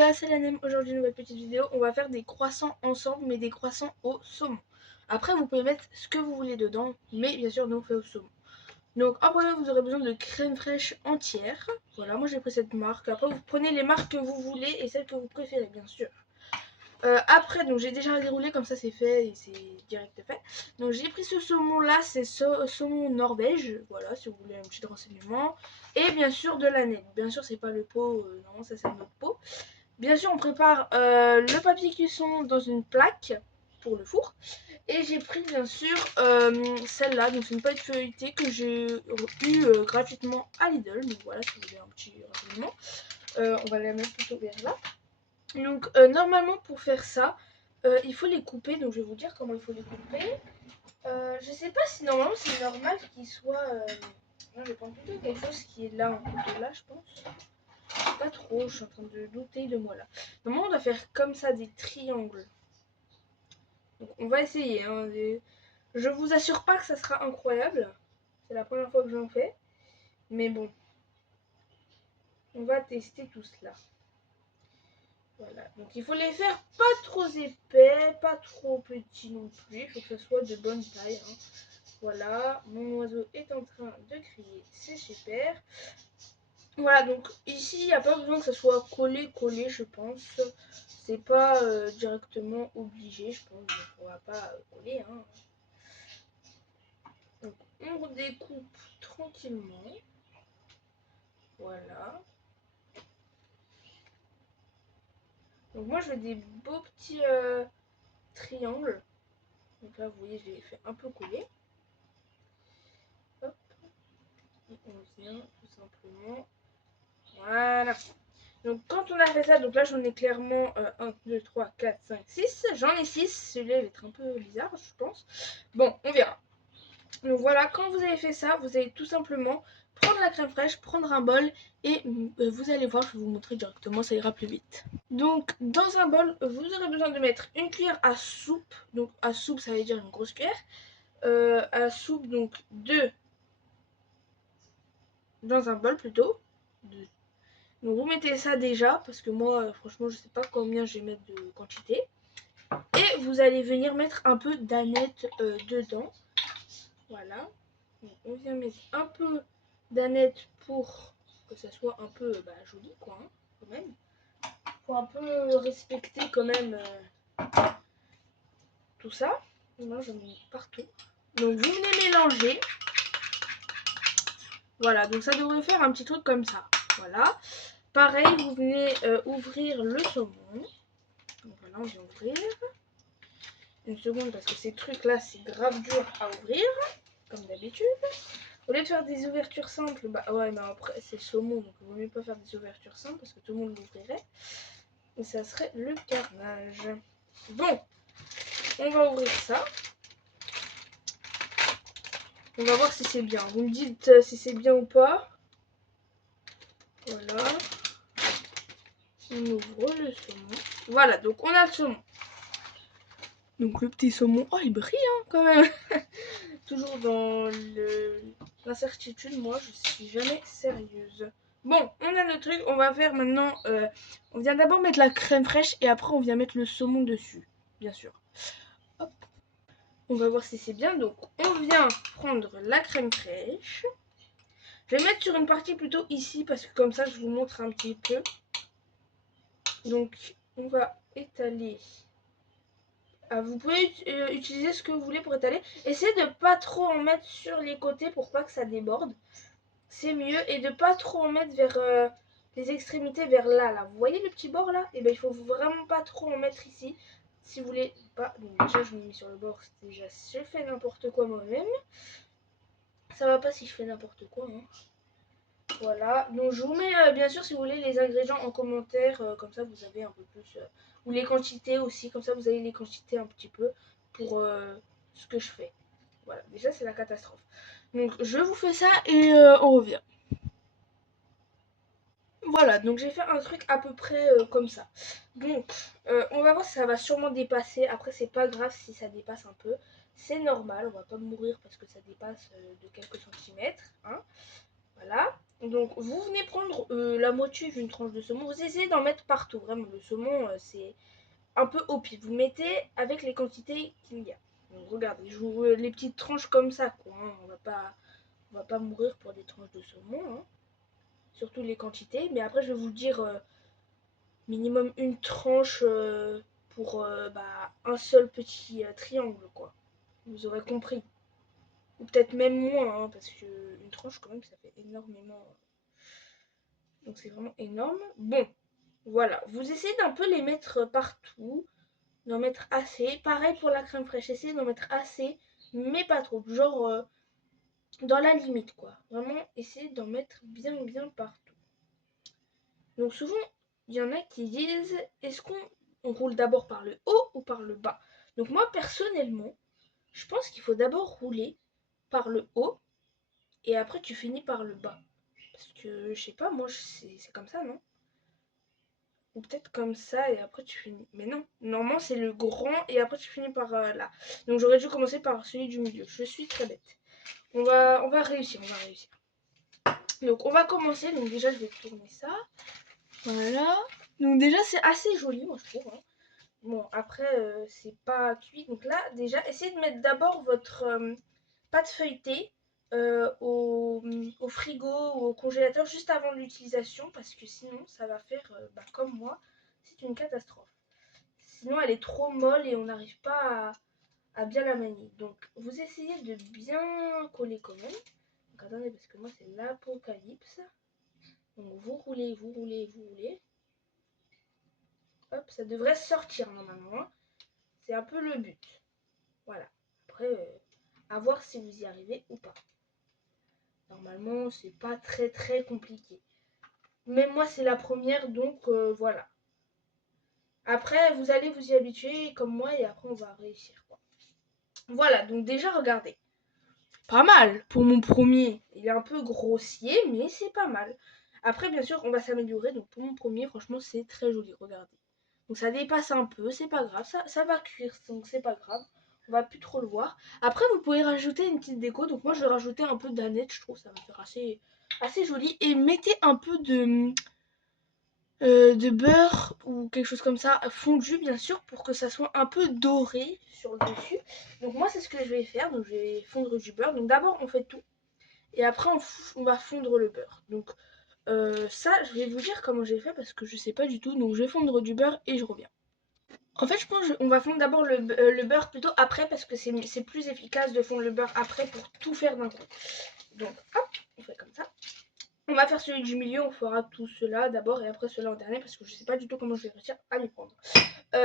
gars, c'est la Nem. Aujourd'hui, nouvelle petite vidéo. On va faire des croissants ensemble, mais des croissants au saumon. Après, vous pouvez mettre ce que vous voulez dedans, mais bien sûr, nous on fait au saumon. Donc, en premier, vous aurez besoin de crème fraîche entière. Voilà, moi j'ai pris cette marque. Après, vous prenez les marques que vous voulez et celles que vous préférez, bien sûr. Après, donc j'ai déjà déroulé, comme ça c'est fait et c'est direct fait. Donc j'ai pris ce saumon là, c'est saumon Norvège, voilà, si vous voulez un petit renseignement. Et bien sûr de la nette. Bien sûr, c'est pas le pot, non, ça c'est notre pot. Bien sûr, on prépare le papier cuisson dans une plaque pour le four. Et j'ai pris bien sûr celle-là, donc c'est une pâte feuilletée que j'ai eue gratuitement à Lidl. Donc voilà, si vous voulez un petit renseignement. On va la mettre plutôt vers là. Donc normalement pour faire ça, il faut les couper. Donc je vais vous dire comment il faut les couper. Je sais pas si normalement c'est normal qu'ils soient... Non, je vais prendre plutôt quelque chose qui est là, en couteau là, je pense. Pas trop, je suis en train de douter de moi là. Normalement on doit faire comme ça des triangles. Donc on va essayer. Hein, Je vous assure pas que ça sera incroyable. C'est la première fois que j'en fais. Mais bon. On va tester tout cela. Voilà, donc il faut les faire pas trop épais, pas trop petits non plus, il faut que ce soit de bonne taille. Hein. Voilà, mon oiseau est en train de crier, c'est super. Voilà, donc ici il n'y a pas besoin que ça soit collé, je pense. C'est pas directement obligé, je pense, donc on va pas coller. Hein. Donc on redécoupe tranquillement. Voilà. Donc moi je veux des beaux petits triangles. Donc là vous voyez je l'ai fait un peu couler. Hop. Et on vient tout simplement. Voilà. Donc quand on a fait ça, donc là j'en ai clairement 1, 2, 3, 4, 5, 6. J'en ai 6. Celui-là va être un peu bizarre je pense. Bon, on verra. Donc voilà, quand vous avez fait ça, vous allez tout simplement prendre la crème fraîche, prendre un bol et vous allez voir, je vais vous montrer directement, ça ira plus vite. Donc dans un bol, vous aurez besoin de mettre une cuillère à soupe. Donc à soupe ça veut dire une grosse cuillère. À soupe donc 2 dans un bol plutôt. Donc vous mettez ça déjà, parce que moi franchement je sais pas combien je vais mettre de quantité. Et vous allez venir mettre un peu d'aneth dedans. Voilà. Donc, on vient mettre un peu d'aneth pour que ça soit un peu joli quoi, hein, quand même. Faut un peu respecter quand même tout ça. Moi j'en mets partout. Donc vous venez mélanger. Voilà, donc ça devrait faire un petit truc comme ça. Voilà. Pareil, vous venez ouvrir le saumon. Donc voilà, on vient ouvrir. Une seconde parce que ces trucs là c'est grave dur à ouvrir. Comme d'habitude. Au lieu de faire des ouvertures simples, bah ouais, mais après c'est le saumon, donc il vaut mieux pas faire des ouvertures simples parce que tout le monde l'ouvrirait. Et ça serait le carnage. Bon, on va ouvrir ça. On va voir si c'est bien. Vous me dites si c'est bien ou pas. Voilà. On ouvre le saumon. Voilà, donc on a le saumon. Donc le petit saumon, oh il brille hein, quand même. Toujours dans l'incertitude, moi je suis jamais sérieuse. Bon, on a notre truc, on va faire maintenant, on vient d'abord mettre la crème fraîche et après on vient mettre le saumon dessus, bien sûr. Hop. On va voir si c'est bien, donc on vient prendre la crème fraîche. Je vais mettre sur une partie plutôt ici parce que comme ça je vous montre un petit peu. Donc on va étaler. Ah, vous pouvez utiliser ce que vous voulez pour étaler. Essayez de pas trop en mettre sur les côtés pour pas que ça déborde. C'est mieux. Et de pas trop en mettre vers les extrémités, vers là. Vous voyez le petit bord là? Et ben il faut vraiment pas trop en mettre ici. Si vous voulez pas. Donc déjà je me mets sur le bord. Déjà je fais n'importe quoi moi-même. Ça va pas si je fais n'importe quoi. Hein. Voilà, donc je vous mets bien sûr si vous voulez les ingrédients en commentaire, comme ça vous avez un peu plus, ou les quantités aussi, comme ça vous avez les quantités un petit peu pour ce que je fais. Voilà, déjà c'est la catastrophe. Donc je vous fais ça et on revient. Voilà, donc j'ai fait un truc à peu près comme ça. Donc on va voir si ça va sûrement dépasser, après c'est pas grave si ça dépasse un peu. C'est normal, on va pas mourir parce que ça dépasse de quelques centimètres. Hein. Voilà. Donc vous venez prendre la moitié d'une tranche de saumon, vous essayez d'en mettre partout, vraiment le saumon c'est un peu au pif, vous mettez avec les quantités qu'il y a. Donc regardez, je vous les petites tranches comme ça quoi, hein. On va pas mourir pour des tranches de saumon, hein. Surtout les quantités, mais après je vais vous dire minimum une tranche pour un seul petit triangle quoi. Vous aurez compris. Ou peut-être même moins, hein, parce que une tranche quand même ça fait énormément. Donc c'est vraiment énorme. Bon, voilà. Vous essayez d'un peu les mettre partout, d'en mettre assez. Pareil pour la crème fraîche, essayez d'en mettre assez, mais pas trop. Genre dans la limite quoi. Vraiment essayez d'en mettre bien bien partout. Donc souvent, il y en a qui disent, est-ce qu'on roule d'abord par le haut ou par le bas? Donc moi personnellement, je pense qu'il faut d'abord rouler par le haut et après tu finis par le bas. Parce que je sais pas, moi c'est comme ça, non? Ou peut-être comme ça et après tu finis. Mais non, normalement c'est le grand et après tu finis par là. Donc j'aurais dû commencer par celui du milieu. Je suis très bête. On va réussir, on va réussir. Donc on va commencer. Donc déjà je vais tourner ça. Voilà. Donc déjà c'est assez joli, moi je trouve, hein. Bon, après, c'est pas cuit. Donc là, déjà, essayez de mettre d'abord votre pâte feuilletée au frigo ou au congélateur juste avant l'utilisation parce que sinon, ça va faire, comme moi, c'est une catastrophe. Sinon, elle est trop molle et on n'arrive pas à bien la manier. Donc, vous essayez de bien coller quand même. Donc, attendez, parce que moi, c'est l'apocalypse. Donc, vous roulez, vous roulez, vous roulez. Hop, ça devrait sortir normalement, hein. C'est un peu le but. Voilà. Après, à voir si vous y arrivez ou pas. Normalement, c'est pas très très compliqué. Même moi, c'est la première, donc voilà. Après, vous allez vous y habituer comme moi et après, on va réussir, quoi. Voilà, donc déjà, regardez. Pas mal pour mon premier. Il est un peu grossier, mais c'est pas mal. Après, bien sûr, on va s'améliorer. Donc pour mon premier, franchement, c'est très joli. Regardez. Donc ça dépasse un peu, c'est pas grave. Ça va cuire, donc c'est pas grave. On va plus trop le voir. Après, vous pouvez rajouter une petite déco. Donc moi, je vais rajouter un peu d'aneth. Je trouve que ça va faire assez joli. Et mettez un peu de beurre ou quelque chose comme ça, fondu bien sûr, pour que ça soit un peu doré sur le dessus. Donc moi, c'est ce que je vais faire. Donc je vais fondre du beurre. Donc d'abord, on fait tout. Et après, on va fondre le beurre. Donc ça, je vais vous dire comment j'ai fait parce que je sais pas du tout. Donc je vais fondre du beurre et je reviens. En fait, je pense qu'on va fondre d'abord le beurre plutôt après parce que c'est plus efficace de fondre le beurre après pour tout faire d'un coup. Donc hop, on fait comme ça. On va faire celui du milieu, on fera tout cela d'abord et après cela en dernier parce que je sais pas du tout comment je vais réussir à m'y prendre.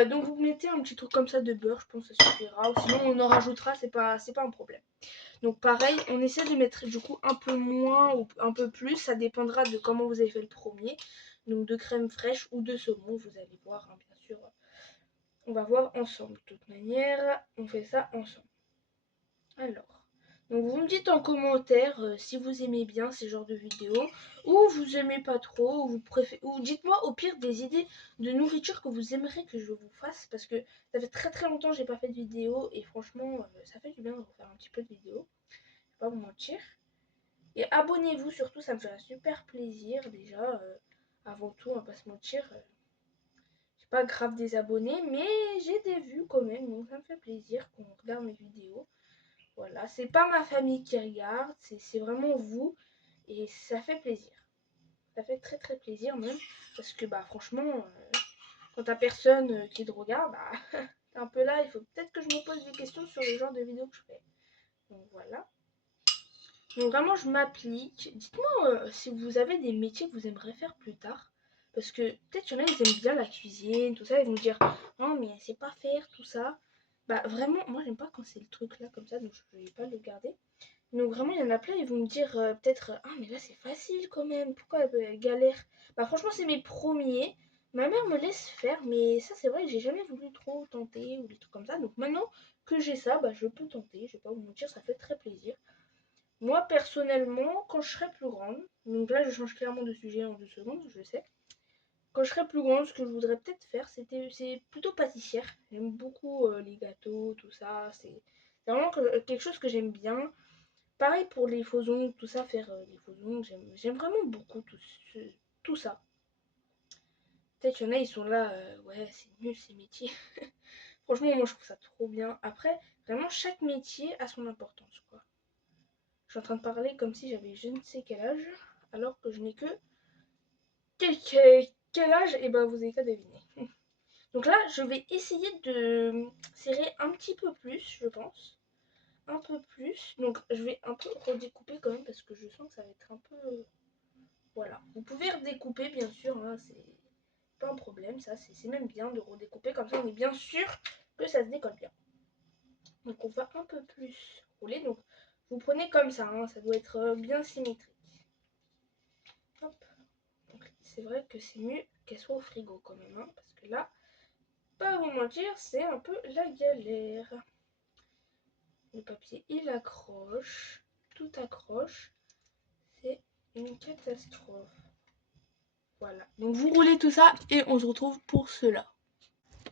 Donc vous mettez un petit truc comme ça de beurre, je pense que ça suffira. Ou sinon on en rajoutera, c'est pas un problème. Donc pareil, on essaie de mettre du coup un peu moins ou un peu plus, ça dépendra de comment vous avez fait le premier. Donc de crème fraîche ou de saumon, vous allez voir, hein, bien sûr. On va voir ensemble. De toute manière, on fait ça ensemble. Alors, donc vous me dites en commentaire si vous aimez bien ces genres de vidéos ou vous aimez pas trop ou vous préférez ou dites-moi au pire des idées de nourriture que vous aimeriez que je vous fasse parce que ça fait très très longtemps que j'ai pas fait de vidéo et franchement ça fait du bien de refaire un petit peu de vidéo. Je vais pas vous mentir. Et abonnez-vous surtout, ça me ferait super plaisir déjà. Avant tout, on va pas se mentir. J'ai pas grave des abonnés, mais j'ai des vues quand même, donc ça me fait plaisir qu'on regarde mes vidéos. Voilà, c'est pas ma famille qui regarde, c'est vraiment vous, et ça fait plaisir. Ça fait très très plaisir même, parce que bah franchement, quand t'as personne qui te regarde, bah t'es un peu là, il faut peut-être que je me pose des questions sur le genre de vidéos que je fais. Donc voilà. Donc vraiment, je m'applique. Dites-moi si vous avez des métiers que vous aimeriez faire plus tard. Parce que peut-être qu'il y en a, ils aiment bien la cuisine, tout ça. Ils vont dire, non, mais elle sait pas faire tout ça. Bah vraiment, moi, j'aime pas quand c'est le truc là comme ça, donc je vais pas le garder. Donc vraiment, il y en a plein, ils vont me dire peut-être, ah, mais là, c'est facile quand même. Pourquoi elle galère? Bah franchement, c'est mes premiers. Ma mère me laisse faire, mais ça, c'est vrai que j'ai jamais voulu trop tenter ou des trucs comme ça. Donc maintenant que j'ai ça, bah je peux tenter. Je vais pas vous mentir, ça fait très plaisir. Moi, personnellement, quand je serai plus grande, donc là, je change clairement de sujet en 2 secondes, je sais. Quand je serai plus grande, ce que je voudrais peut-être faire, c'est plutôt pâtissière. J'aime beaucoup les gâteaux, tout ça. C'est vraiment quelque chose que j'aime bien. Pareil pour les faux ongles, tout ça, faire les faux ongles, j'aime vraiment beaucoup tout ça. Peut-être qu'il y en a, ils sont là, ouais, c'est nul ces métiers. Franchement, moi je trouve ça trop bien. Après, vraiment, chaque métier a son importance, quoi. Je suis en train de parler comme si j'avais je ne sais quel âge, alors que je n'ai que quel âge, et ben vous avez qu'à deviner. Donc là, je vais essayer de serrer un petit peu plus, je pense. Un peu plus. Donc je vais un peu redécouper quand même parce que je sens que ça va être un peu... Voilà. Vous pouvez redécouper bien sûr, hein, c'est pas un problème, ça c'est même bien de redécouper, comme ça on est bien sûr que ça se décolle bien. Donc on va un peu plus rouler. Donc vous prenez comme ça, hein, ça doit être bien symétrique. Hop. C'est vrai que c'est mieux qu'elle soit au frigo quand même, hein, parce que là, pas vous mentir, c'est un peu la galère. Le papier il accroche, tout accroche, c'est une catastrophe. Voilà, donc vous roulez tout ça et on se retrouve pour cela.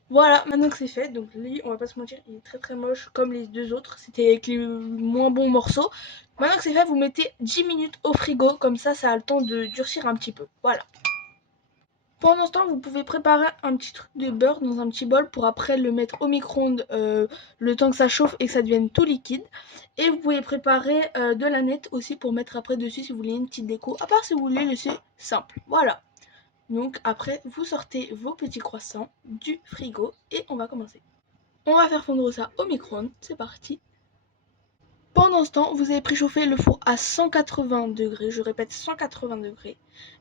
Voilà, maintenant que c'est fait, donc lui, on va pas se mentir, il est très très moche comme les deux autres, c'était avec les moins bons morceaux. Maintenant que c'est fait, vous mettez 10 minutes au frigo, comme ça a le temps de durcir un petit peu. Voilà. Pendant ce temps, vous pouvez préparer un petit truc de beurre dans un petit bol pour après le mettre au micro-ondes le temps que ça chauffe et que ça devienne tout liquide. Et vous pouvez préparer de la nette aussi pour mettre après dessus si vous voulez une petite déco, à part si vous voulez laisser simple. Voilà. Donc après, vous sortez vos petits croissants du frigo et on va commencer. On va faire fondre ça au micro-ondes, c'est parti. Pendant ce temps, vous avez préchauffé le four à 180 degrés, je répète 180 degrés.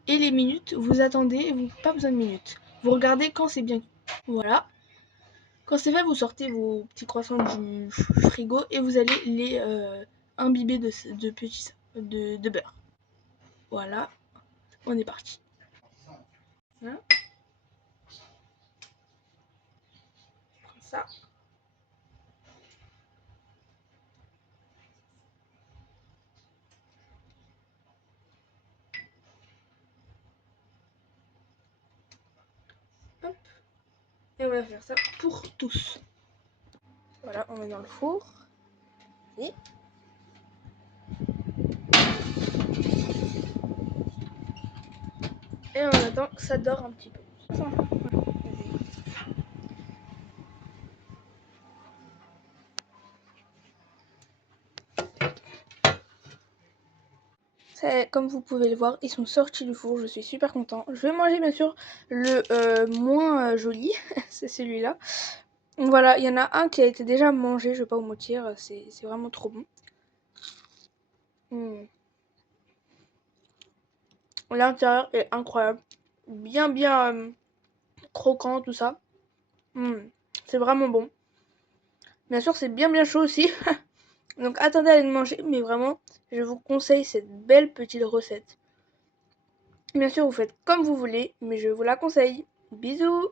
Et les minutes, vous attendez, pas besoin de minutes. Vous regardez quand c'est bien. Voilà. Quand c'est fait, vous sortez vos petits croissants du frigo et vous allez les imbiber de beurre. Voilà, on est parti. Hein, je prends ça. Hop. Et on va faire ça pour tous. Voilà, on met dans le four. Et on attend que ça dort un petit peu. Comme vous pouvez le voir, ils sont sortis du four, je suis super content. Je vais manger bien sûr le moins joli, c'est celui-là. Voilà, il y en a un qui a été déjà mangé, je vais pas vous mentir, c'est vraiment trop bon. L'intérieur est incroyable, bien croquant tout ça. C'est vraiment bon. Bien sûr c'est bien chaud aussi, donc attendez à aller le manger, mais vraiment je vous conseille cette belle petite recette. Bien sûr vous faites comme vous voulez, mais je vous la conseille. Bisous.